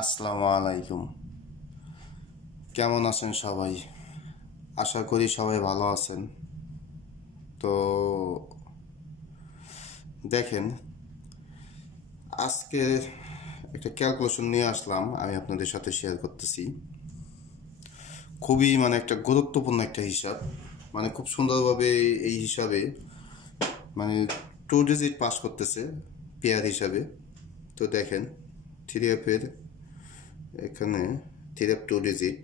আসসালামু আলাইকুম। কেমন আছেন সবাই? আশা করি সবাই ভালো আছেন। তো দেখেন, আজকে একটা ক্যালকুলেশন নিয়ে আসলাম, আমি আপনাদের সাথে শেয়ার করতেছি। খুবই একটা গুরুত্বপূর্ণ একটা হিসাব, খুব সুন্দরভাবে এই হিসাবে মানে 2 ডিজিট পাস করতেছে পেয়ার হিসাবে। তো দেখেন, 3F-এর এখানে 3F 2 ডিজিট।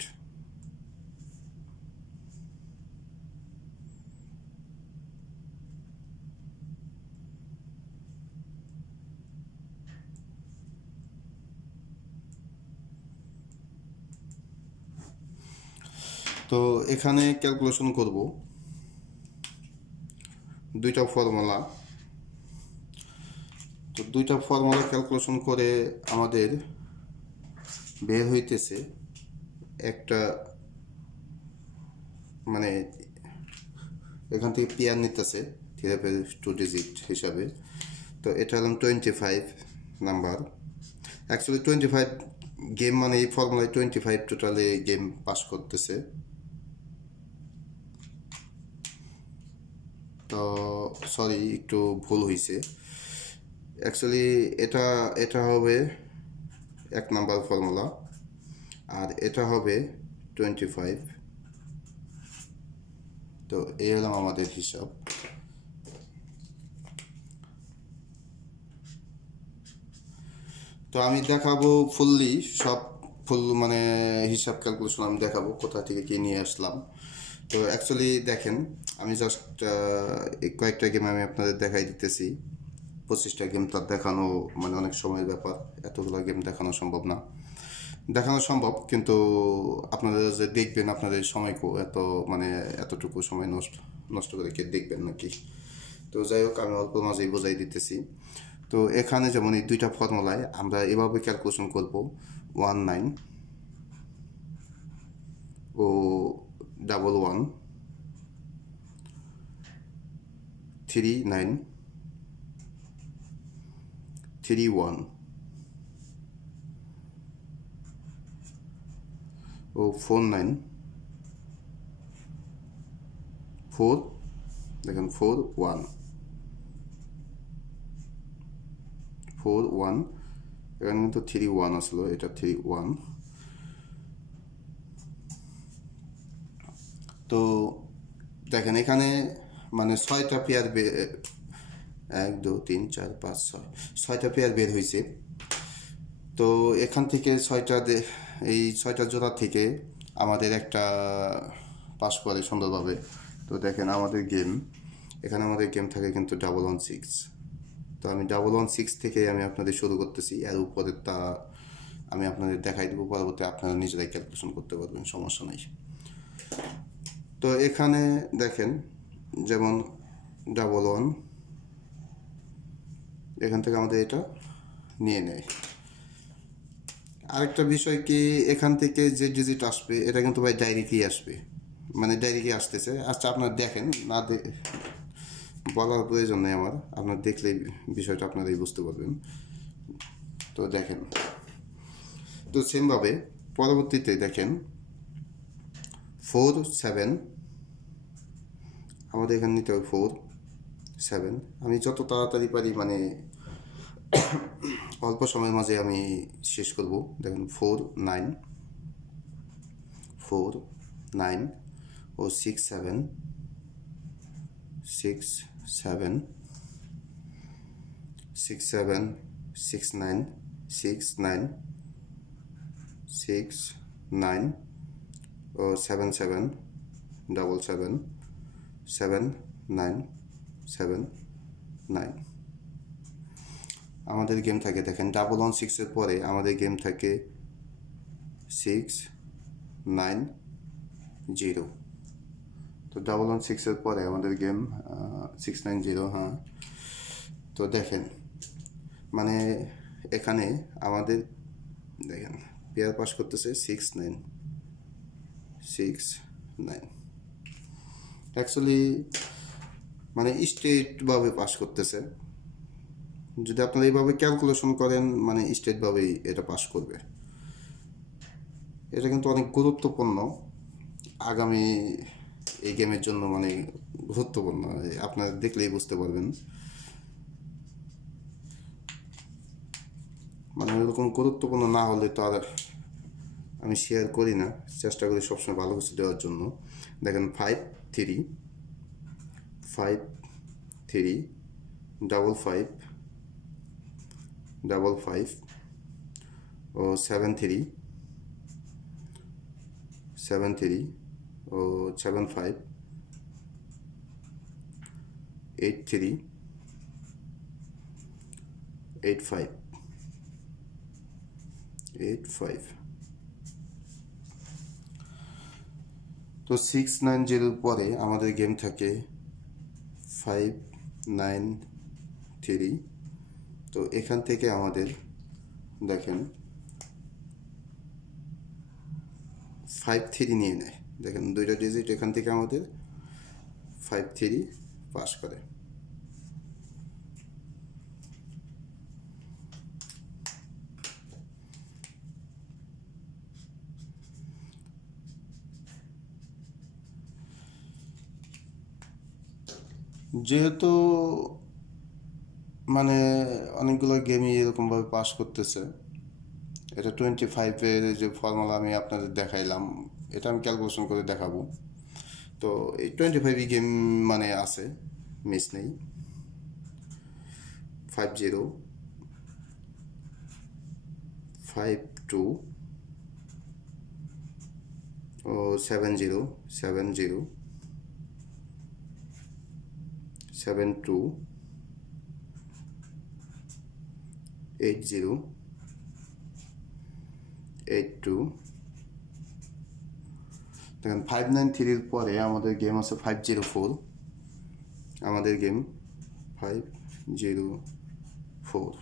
তো এখানে ক্যালকুলেশন করব দুইটা ফর্মুলা। তো দুইটা ফর্মুলা ক্যালকুলেশন করে আমাদের বের হইতেছে একটা, এখান থেকে পেয়ার নিতেছে 3F-এর 2 ডিজিট হিসাবে। তো এটা হলাম 25 নাম্বার। অ্যাকচুয়ালি 25 গেম, এই ফর্মুলায় 25 টোটালে গেম পাস করতেছে। তো সরি, একটু ভুল হয়েছে। অ্যাকচুয়ালি এটা এটা হবে 1 নাম্বার ফর্মুলা, আর এটা হবে 25। তো এই হলাম আমাদের হিসাব। তো আমি দেখাবো ফুললি সব, ফুল হিসাব ক্যালকুলেশন আমি দেখাবো কোথা থেকে কি নিয়ে আসলাম। তো অ্যাকচুয়ালি দেখেন, আমি জাস্ট কয়েকটা গেম আমি আপনাদের দেখাই দিতেছি। 25টা গেম তার দেখানো অনেক সময়ের ব্যাপার, এতগুলো গেম দেখানো সম্ভব না। দেখানো সম্ভব, কিন্তু আপনারা যে দেখবেন, আপনাদের সময় এত এতটুকু সময় নষ্ট নষ্ট করে কে দেখবেন নাকি? তো যাই হোক, আমি অল্প মাঝেই বোঝাই দিতেছি। তো এখানে যেমন এই দুইটা ফর্মুলায় আমরা এভাবে ক্যালকুলেশন করব, 19 ও 11 39 31 ও 49 4, দেখেন 41 এখানে কিন্তু 31 আসলো, এটা 31। তো দেখেন এখানে 6টা পেয়ার, 1 2 3 4 5 6টা পেয়ার বের হয়েছে। তো এখান থেকে এই 6টা জোড়া থেকে আমাদের একটা পাস করে সুন্দরভাবে। তো দেখেন আমাদের গেম, এখানে আমাদের গেম থাকে কিন্তু 116। তো আমি 116 থেকে আমি আপনাদের শুরু করতেছি, এর উপরেরটা আমি আপনাদের দেখাই দেবো, পরবর্তী আপনারা নিজেরাই ক্যালকুলেশন করতে পারবেন, সমস্যা নাই। তো এখানে দেখেন, যেমন 11, এখান থেকে আমাদের এটা নিয়ে নেয়। আরেকটা বিষয় কি, এখান থেকে যে ডিজিট আসবে এটা কিন্তু ভাই ডাইরেক্টই আসবে, ডাইরেক্টই আসতেছে। আচ্ছা, আপনারা দেখেন, না বলার প্রয়োজন নেই আমার, আপনার দেখলেই বিষয়টা আপনারাই বুঝতে পারবেন। তো দেখেন, তো সেমভাবে পরবর্তীতে দেখেন 4 7, আমাদের এখানে নিতে হবে 4 7। আমি যত তাড়াতাড়ি পারি অল্প সময়ের মাঝে আমি শেষ করব। দেখেন 4 9 ও 6 7 6 7 6 7 6 9 6 9 6 9 ও 7 7 7 7 7 9 7 9। আমাদের গেম থাকে, দেখেন 116-এর পরে আমাদের গেম থাকে 6 9 0। তো 116-এর পরে আমাদের গেম 6 9 0, হ্যাঁ। তো দেখেন এখানে আমাদের দেখেন পেয়ার পাস করতেছে 6 9 6 9। অ্যাকচুয়ালি স্ট্রেটভাবে পাস করতেছে। যদি আপনারা এইভাবে ক্যালকুলেশন করেন, স্ট্রেটভাবেই এটা পাস করবে। এটা কিন্তু অনেক গুরুত্বপূর্ণ আগামী এই গেমের জন্য, মানে গুরুত্বপূর্ণ, আপনারা দেখলেই বুঝতে পারবেন। মানে এরকম গুরুত্বপূর্ণ না হলে তো আর আমি শেয়ার করি না, চেষ্টা করি সবসময় ভালো কিছু দেওয়ার জন্য। দেখেন 5 3 5 5 ও 7 3 ও 7 5 8 3 8 5 8 5। তো 690 পরে আমাদের গেম থাকে 593। তো এখান থেকে আমাদের দেখেন 53 নিয়ে নেয়। দেখেন দুইটা ডিজিট এখান থেকে আমাদের 53 পাস করে। যেহেতু মানে অনেকগুলো গেমই এরকমভাবে পাস করতেছে, এটা 25-এর যে ফর্মুলা আমি আপনাদের দেখাইলাম, এটা আমি ক্যালকুলেশন করে দেখাবো। তো এই 25 গেম মানে আছে, মিস নেই। 50 52 ও 70 70 72 80 82। দেখেন 593-র পরে আমাদের গেম আছে 504। আমাদের গেম 504।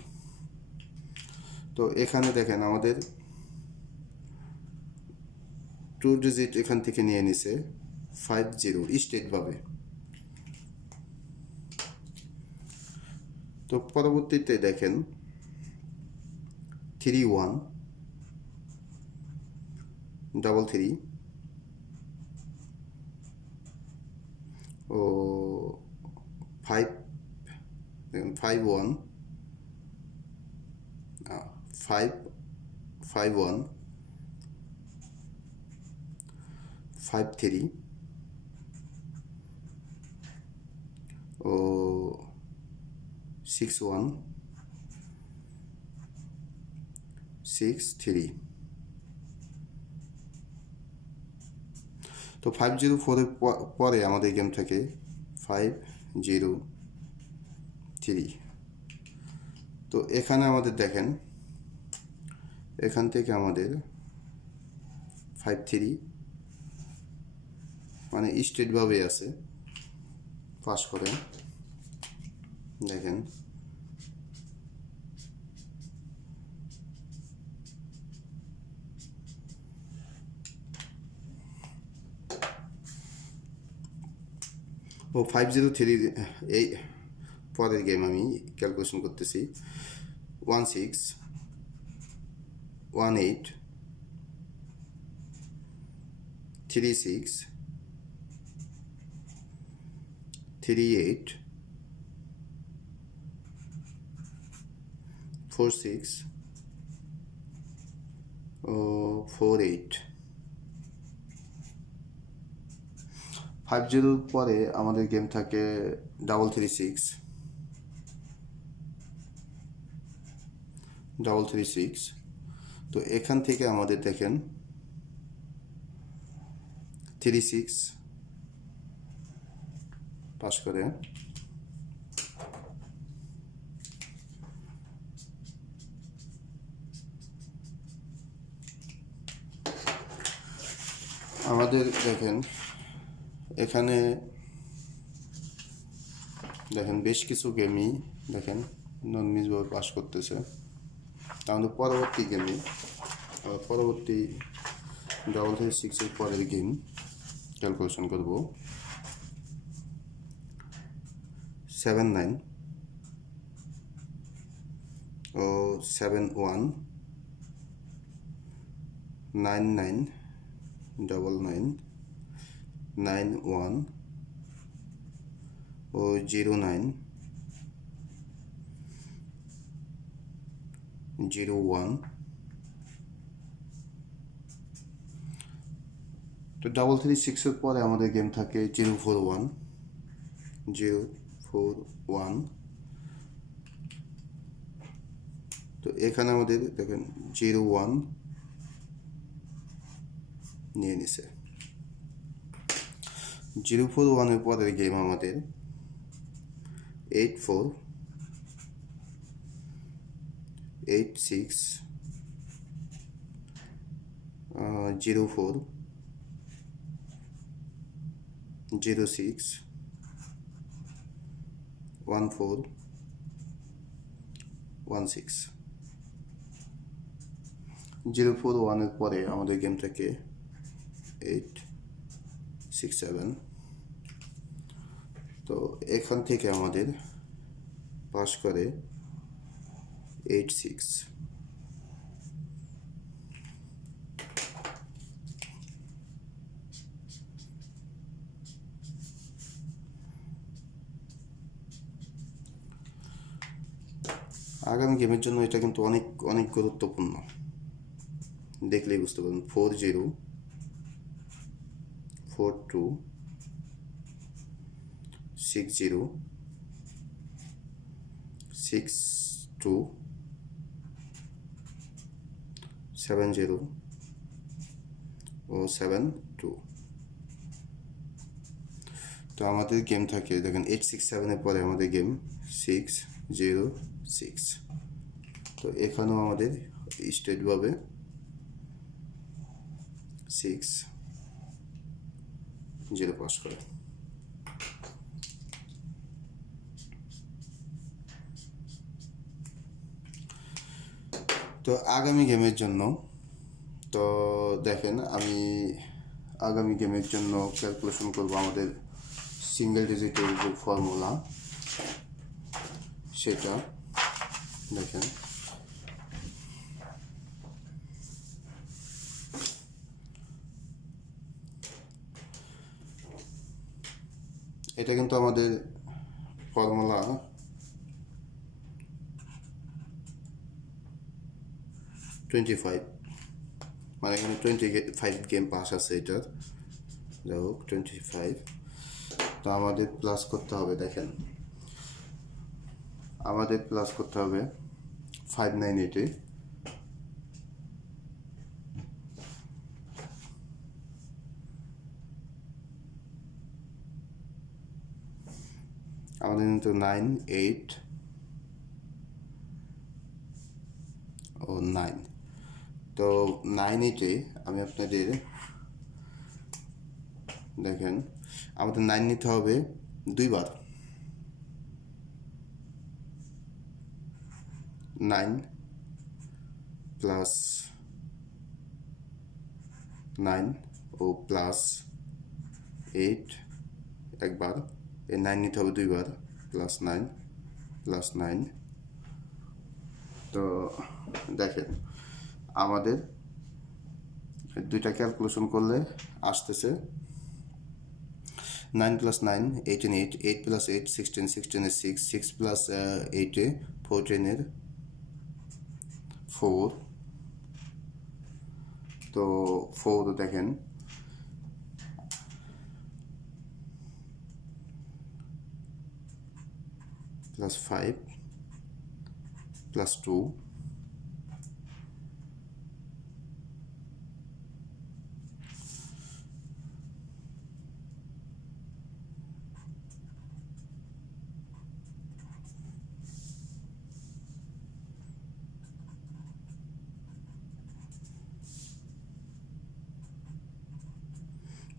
তো এখানে দেখেন আমাদের 2 ডিজিট এখান থেকে নিয়ে নিছে 50 স্টেটভাবে। তো পরবর্তীতে দেখেন 31 33 ও 5 51 5 51 53 ও 61 63। তো 504-এর পরে আমাদের গেম থাকে 503। তো এখানে আমাদের দেখেন এখান থেকে আমাদের 53 মানে স্টেটভাবে আছে, পাস করে। দেখেন ও 503 এই পরের গেম আমি ক্যালকুলেশন করতেছি 16 18 36 38 46 ও 48। 50 পরে আমাদের গেম থাকে 336 336। তো এখান থেকে আমাদের দেখেন 36 পাস করে। আমাদের দেখেন এখানে দেখেন বেশ কিছু গেমই দেখেন নন মিসভাবে পাস করতেছে। আমাদের পরবর্তী গেমে পরবর্তী 336-এর পরের গেম ক্যালকুলেশন করব 79 ও 71 999991 ও 0901। তো 336 এর পরে আমাদের গেম থাকে 041। তো এখানে আমাদের দেখেন 01 নিয়ে নিছে। 041-এর পরের গেম আমাদের 8486 04 06 1416। 041-এর পরে আমাদের গেম থাকে 867। তো এখান থেকে আমাদের পাস করে 86। আগামী গেমের জন্য এটা কিন্তু অনেক অনেক গুরুত্বপূর্ণ, দেখলেই বুঝতে পারবেন। 40 42 60 62 70 ও 72। তো আমাদের গেম থাকে দেখেন 867-এর পরে আমাদের গেম 606। তো এখানেও আমাদের স্টেট পাবে 60 পাস করে। তো আগামী গেমের জন্য তো দেখেন আমি আগামী গেমের জন্য ক্যালকুলেশন করব আমাদের সিঙ্গেল ডিজিটের যে ফর্মুলা সেটা দেখেন। এটা কিন্তু আমাদের ফর্মুলা 25, মানে এখানে 25 গেম পাস আছে এটার, যাই হোক 25। তো আমাদের প্লাস করতে হবে, দেখেন আমাদের প্লাস করতে হবে 598-এ। আমাদের কিন্তু 9 8 ও 9। তো 9-8-এ আমি আপনাদের দেখেন আমাদের 9 নিতে হবে দুইবার। 9 প্লাস 9 ও প্লাস 8 একবার, এই 9 নিতে হবে দুইবার, প্লাস 9 প্লাস 9। তো দেখেন আমাদের দুইটা ক্যালকুলেশন করলে আসতেছে 9 + 9 18 8 8 + 8 16 16 এর 6 6 + 8 14 4। তো 4 দেখেন +5 +2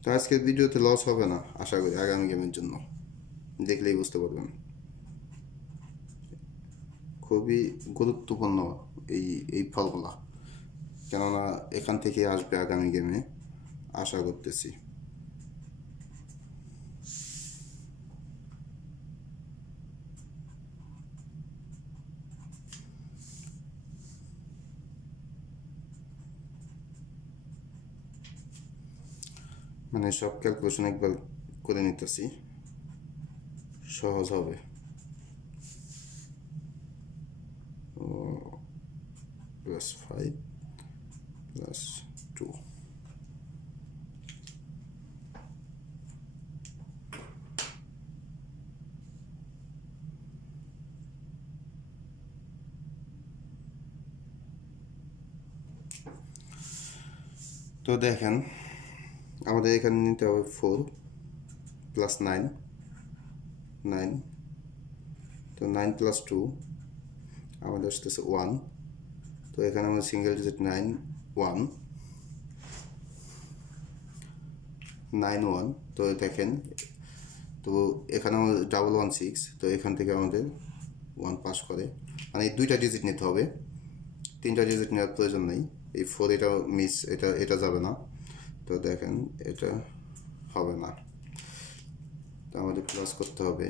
তো আজকের ভিডিওতে লস হবে না আশা করি। আগামী গেমের জন্য দেখলেই বুঝতে পারবেন, খুবই গুরুত্বপূর্ণ এই ফলগুলা, কেননা এখান থেকে আসবে আগামী গেমে আশা করতেছি। মানে সব ক্যালকুলেশন একবার করে নিতেছি, সহজ হবে। +5 +2, তো দেখেন আমাদের এখানে নিতে হবে 4 + 9, 9, তো 9 + 2 আমাদের আসতেছে 1, তো এখানে আমাদের সিঙ্গেল ডিজিট 9 1 9 1, তো দেখেন তো এখানে আমাদের 116, তো এখান থেকে আমাদের 1 পাস করে, মানে এই দুইটা ডিজিট নিতে হবে, তিনটা ডিজিট নেওয়ার প্রয়োজন নেই। এই 4 এটা মিস, এটা যাবে না, তো দেখেন এটা হবে না, তো আমাদের প্লাস করতে হবে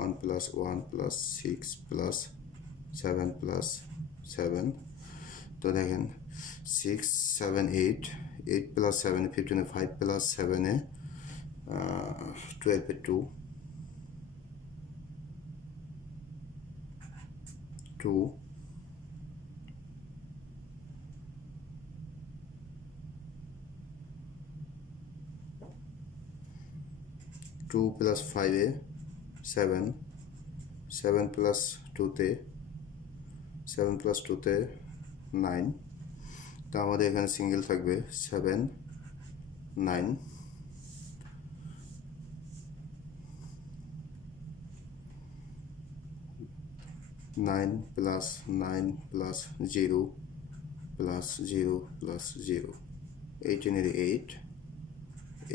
1 + 1 + 6 + 7 + 7, তো দেখেন 6 7 8, 8 + 7 15, 5 + 7 12 2, 2 2 + 5 7, 7 + 2 7 + 2 9, তো আমাদের এখানে সিঙ্গেল থাকবে 7 9, 9 + 9 + 0 + 0 + 0, 18 8,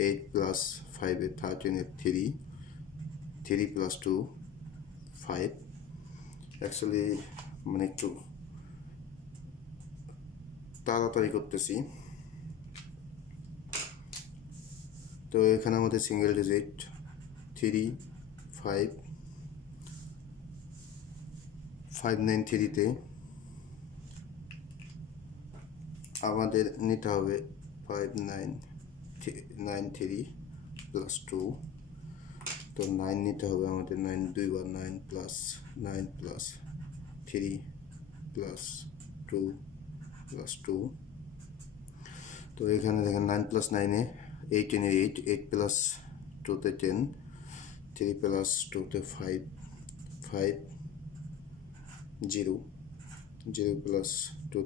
8 + 5 13 3, 3 + 2 5, অ্যাকচুয়ালি মানে একটু তাড়াতাড়ি করতেছি, তো এখানে আমাদের সিঙ্গেল ডিজিট 3 5, 5 9 3তে আমাদের নিতে হবে 5 9 9 3 + 2, তো 9 নিতে হবে আমাদের, 9 2 বার 9 + 9 + 3 + 2 + 2, তো এখানে দেখেন 9 + 9 18 8, 8 + 2 10, 3 + 2 5, 5 0, 0 + 2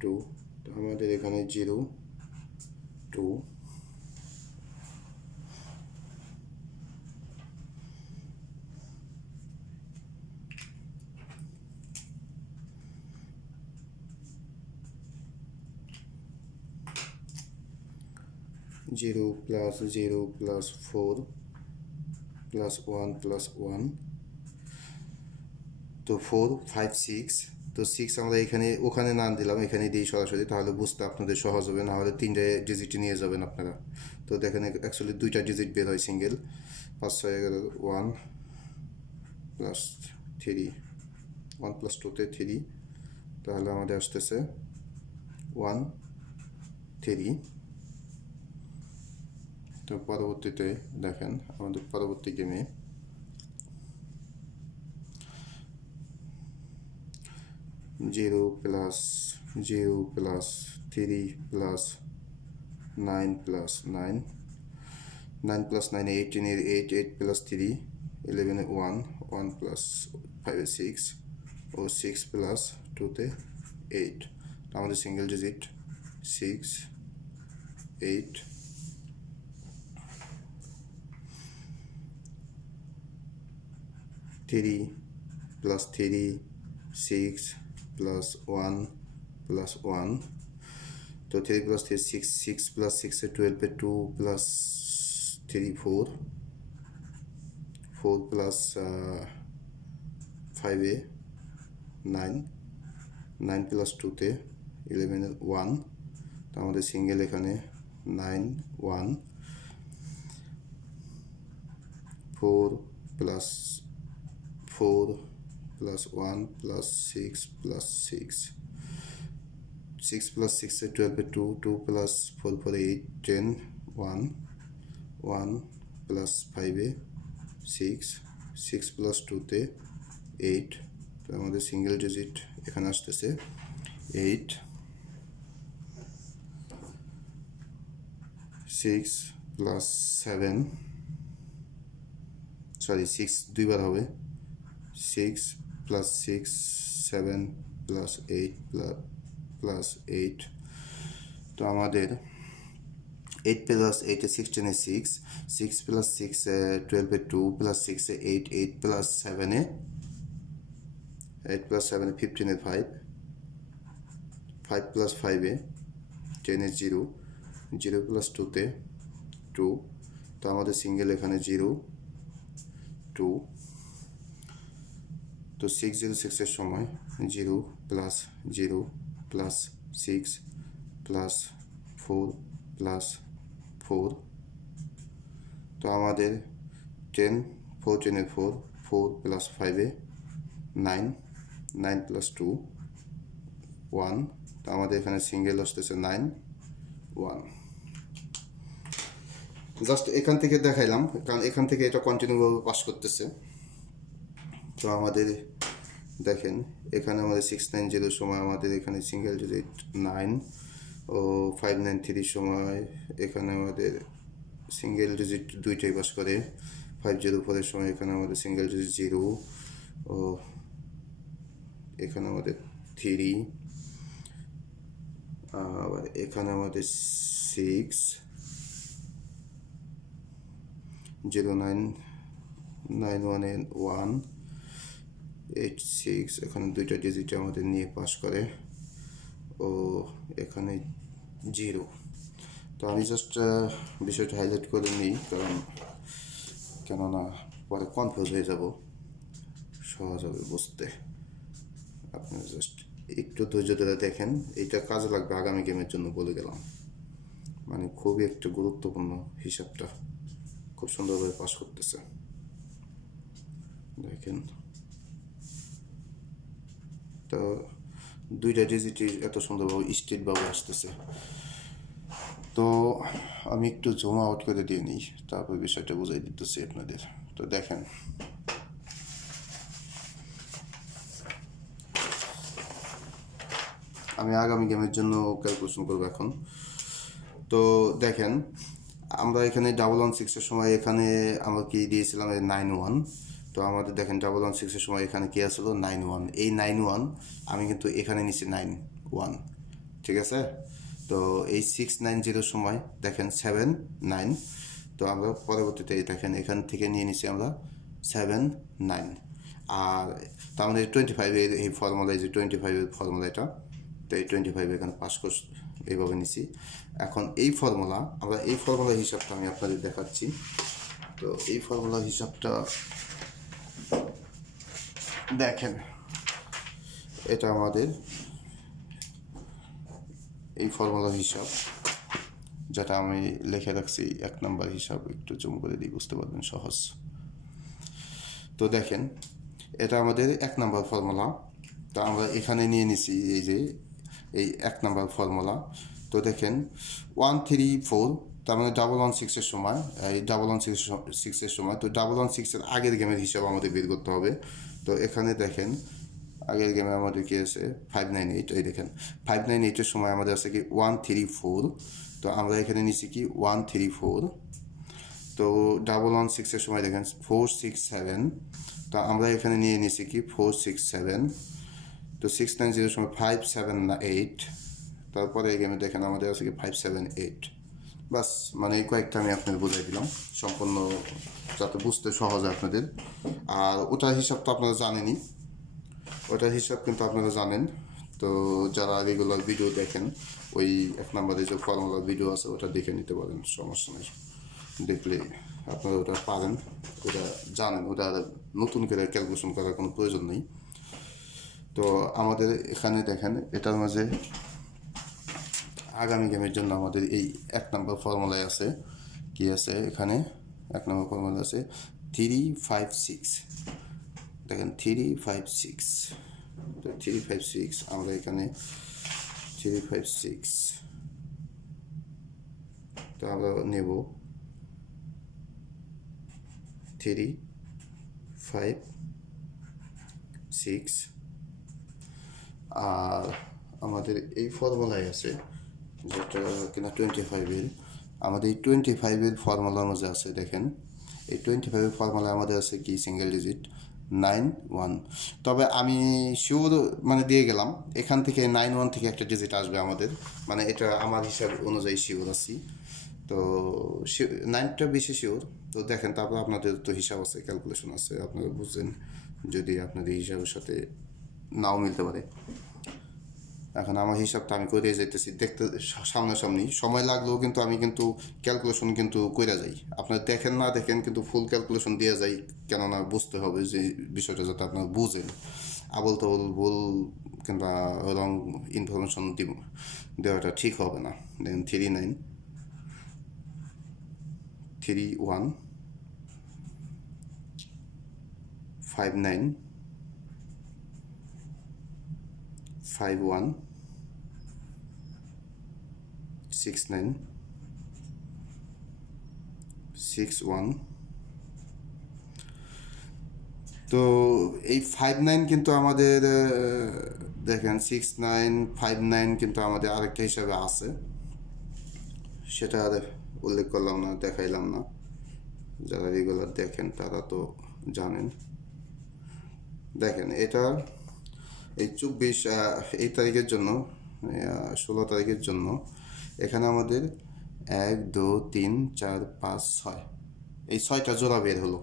2, তো আমাদের এখানে 0 2, 0 + 0 + 4 + 1 + 1, তো 4 5 6, তো 6 আমরা এখানে ওখানে না দিলাম, এখানে দিই সরাসরি, তাহলে বুঝতে আপনাদের সহজ হবে, না হলে তিনটে ডিজিট নিয়ে যাবেন আপনারা। তো দেখেন অ্যাকচুয়ালি দুইটা ডিজিট বের হয় সিঙ্গেল, 5 6 11 1 + 3, 1 + 2 3, তাহলে আমাদের আসতেছে 1 3, তো পরবর্তীতে দেখেন আমাদের পরবর্তী গেমে 0 + 0 + 3 + 9 + 9, 9 + 9 18 8, 8 + 3 11 1, 1 + 5 6, ও 6 + 2 8, আমাদের সিঙ্গেল ডিজিট 6 8, 3 + 3 6 + 1 + 1, তো 3 + 3 6, 6 + 6 12, 2 + 3 4, 4 + 5 9, 9 + 2 11 1, তো আমাদের সিঙ্গেল এখানে 9 1, 4 + 4 + 1 + 6 + 6, 6 plus 6 से 12 पे 2 2 plus 4 4 8 10 1 1 plus 5 ए 6 6 plus 2 তে 8 তো আমাদের সিঙ্গেল ডিজিট এখানে আসতেছে 8 6 plus 7 সরি 6 দুইবার হবে 6 plus 6 7 plus 8 plus 8 তো আমাদের 8 plus 8 is 16 is 6 6 plus 6 12 is 2 plus 6 is 8 8 plus 7 is 8 plus 7 is 15 is 5 5 plus 5 is 10 is 0 0 plus 2 is 2 তো আমাদের সিঙ্গেল এখানে 0 2 তো 6 0 6 এর সময় 0 plus 0 plus 6 plus 4 plus 4 তো আমাদের 10 4 10 এর 4 4 plus 5 এ 9 9 plus 2 1 তো আমাদের এখানে সিঙ্গেল আসতেছে 9 1 জাস্ট এখান থেকে দেখাইলাম কারণ এখান থেকে এটা কন্টিনিউ ভাবে পাস করতেছে তো আমাদের দেখেন এখানে আমাদের 690 সময় আমাদের এখানে সিঙ্গেল ডিজিট 9 ও 593 সময় এখানে আমাদের সিঙ্গেল ডিজিট দুইটাই পাস করে 504 এর সময় এখানে আমাদের সিঙ্গেল ডিজিট 0 ও এখানে আমাদের 3 আবার এখানে আমাদের 6 0991 86 এখানে দুইটা ডিজিট আমাদের নিয়ে পাস করে ও এখানে 0 তো আমি জাস্ট বিষয়টা হাইলাইট করে নিই কারণ কেননা পরে কনফিউজ হয়ে যাব সহজ হবে বুঝতে আপনারা জাস্ট একটু ধৈর্য ধরে দেখেন এইটা কাজে লাগবে আগামী গেমের জন্য বলে গেলাম মানে খুবই একটা গুরুত্বপূর্ণ হিসাবটা খুব সুন্দরভাবে পাস করতেছে দেখেন তো দুইটা ডিজিটই এত সুন্দরভাবে স্ট্রেটভাবে আসতেছে তো আমি একটু জুম আউট করে দিয়ে নিই তারপর বিষয়টা বুঝাই দিতেছি আপনাদের তো দেখেন আমি আগামী গেমের জন্য ক্যালকুলেশন করব এখন তো দেখেন আমরা এখানে 116 এর সময় এখানে আমরা কি দিয়েছিলাম 91 তো আমাদের দেখেন 116 এর সময় এখানে কি আসলো 91 এই 91 আমি কিন্তু এখানে নিছি 91 ঠিক আছে তো এই 690 সময় দেখেন 79 তো আমরা পরবর্তীতে দেখেন এখান থেকে নিয়ে নিছি আমরা 79 আর তার মানে 25 এর এই ফর্মুলা যে 25 এর ফর্মুলা এটা তো এই 25 এখানে পাস করছি এইভাবে নিছি এখন এই ফর্মুলা আমরা এই ফর্মুলা হিসাবটা আমি আপনাদের দেখাচ্ছি তো এই ফর্মুলা হিসাবটা দেখেন এটা আমাদের এই ফর্মুলা হিসাব যেটা আমি লিখে রাখছি 1 নাম্বার হিসাব একটু জুম করে দিই বুঝতে পারবেন সহজ তো দেখেন এটা আমাদের 1 নাম্বার ফর্মুলা তো আমরা এখানে নিয়ে নিছি এই যে এই 1 নাম্বার ফর্মুলা তো দেখেন 134 তার মানে 116 এর সময় এই 116 এর সময় তো 116 এর আগের গেমের হিসাব আমাদের বের করতে হবে তো এখানে দেখেন আগের গেমে আমাদের কি আছে 598 এই দেখেন 598 এর সময় আমাদের আছে কি 134 তো আমরা এখানে নিছি কি 134 তো 116 এর সময় দেখেন 467 তো আমরা এখানে নিয়ে নিছি কি 467 তো 690 এর সময় 578 তারপরে এই গেমে দেখেন আমাদের আছে কি 578 বাস মানে এই কয়েকটা আমি আপনাদের বুঝাই দিলাম সম্পূর্ণ যাতে বুঝতে সহজ হয় আপনাদের আর ওটার হিসাব তো আপনারা জানেনই ওটার হিসাব কিন্তু আপনারা জানেন তো যারা রেগুলার ভিডিও দেখেন ওই 1 নম্বরে যে ফর্মুলা ভিডিও আছে ওটা দেখে নিতে পারেন সমস্যা নেই দেখলে আপনারা ওটা পারেন ওটা জানেন ওটা নতুন করে ক্যালকুলেশন করার কোনো প্রয়োজন নেই তো আমাদের এখানে দেখেন এটার মাঝে আগামী গেমের জন্য আমাদের এই 1 নম্বর ফর্মুলায় আছে কি আছে এখানে 1 নম্বর ফর্মুলা আছে 356 দেখেন 356 তো 356 আমরা এখানে 356 তো আমরা নেব 356 আর আমাদের এই ফর্মুলায় আছে যেটা কিনা 25-এর আমাদের এই 25-এর ফর্মুলার মধ্যে আছে দেখেন এই 25-এর ফর্মুলা আমাদের আছে কি সিঙ্গেল ডিজিট 91 তবে আমি শিওর মানে দিয়ে গেলাম এখান থেকে 91 থেকে একটা ডিজিট আসবে আমাদের মানে এটা আমার হিসাব অনুযায়ী শিওর আছি তো 9টা বেশি শিওর তো দেখেন তারপর আপনাদের তো হিসাব আছে ক্যালকুলেশন আছে আপনারা বুঝছেন যদি আপনাদের হিসাবের সাথে নাও মিলতে পারে এখন আমার হিসাবটা আমি করে যাইতেছি দেখতে সামনাসামনি সময় লাগলেও কিন্তু আমি কিন্তু ক্যালকুলেশন কিন্তু কইরা যাই আপনারা দেখেন না দেখেন কিন্তু ফুল ক্যালকুলেশন দিয়ে যাই কেননা বুঝতে হবে যে বিষয়টা যাতে আপনারা বুঝেন আবল তাবল ভুল কিংবা রং ইনফরমেশন দেওয়াটা ঠিক হবে না দেখেন 39 31 59 51 69 61 তো এই 59 কিন্তু আমাদের দেখেন 6959 কিন্তু আমাদের আরেকটা হিসাবে আছে সেটা আর উল্লেখ করলাম না দেখাইলাম না যারা রেগুলার দেখেন তারা তো জানেন দেখেন এটা এই 24 এই তারিখের জন্য 16 তারিখের জন্য এখানে আমাদের 1 2 3 4 5 6 এই 6টা জোড়া বের হলো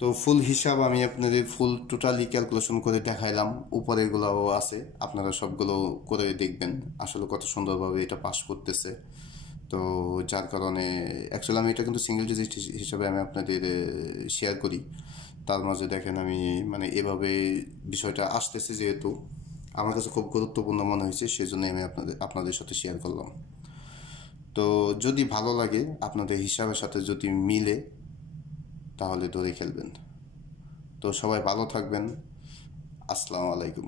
তো ফুল হিসাব আমি আপনাদের ফুল টোটালি ক্যালকুলেশন করে দেখাইলাম উপরেরগুলোও আছে আপনারা সবগুলো করে দেখবেন আসলে কত সুন্দরভাবে এটা পাস করতেছে তো যার কারণে অ্যাকচুয়ালি আমি এটা কিন্তু সিঙ্গেল ডিজিট হিসাবে আমি আপনাদের শেয়ার করি তার মাঝে দেখেন আমি মানে এভাবে বিষয়টা আসতেছে যেহেতু আমার কাছে খুব গুরুত্বপূর্ণ মনে হয়েছে সেজন্য আমি আপনাদের সাথে শেয়ার করলাম তো যদি ভালো লাগে আপনাদের হিসাবের সাথে যদি মিলে তাহলে ধরে খেলবেন তো সবাই ভালো থাকবেন আসসালামু আলাইকুম